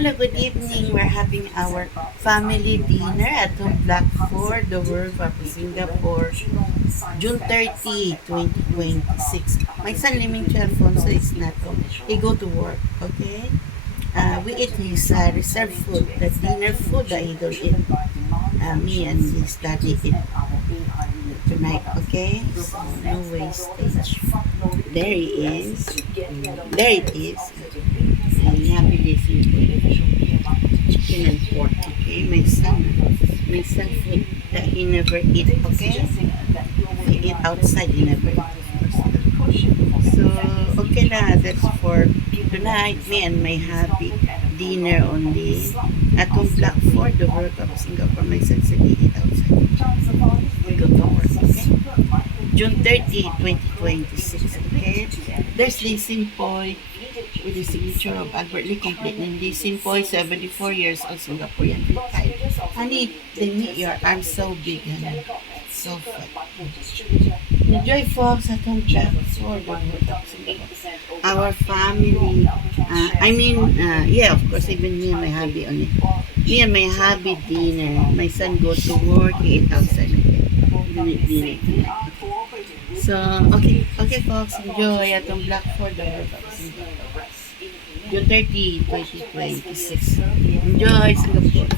Hello, good evening. We're having our family dinner at Home Block 4, the World of Singapore, June 30, 2026. My son, Liming Alfonso, is not home. He go to work, okay? We eat his reserved food, the dinner food that he don't eat. Me and his daddy eat tonight, okay? So, no wastage. There he is. There it is. Happy days chicken and pork, okay? My son food that he never eat, okay? He eat outside, he never eat. So, okay na, that's for tonight. Me and my hubby, dinner only. At Home Block 4, the World Cup Singapore. My son said he eat outside. We go to work, okay? June 30, 2026, okay? There's Lee Simpoy with the signature of Albert Lee, complete name Lee Simpoy, 74 years old, Singaporean, retired. Honey, they make your arms so big, honey. So fat. Enjoy, folks, at Home Block 4, the World Cup Singapore. Our family, yeah, of course, even me and my hubby on it. Me and my hubby dinner. My son go to work, he eat outside again. Dinner tonight. So, okay folks, enjoy at Home Block 4, the World Cup Singapore. June 30, 2026. Enjoy Singapore.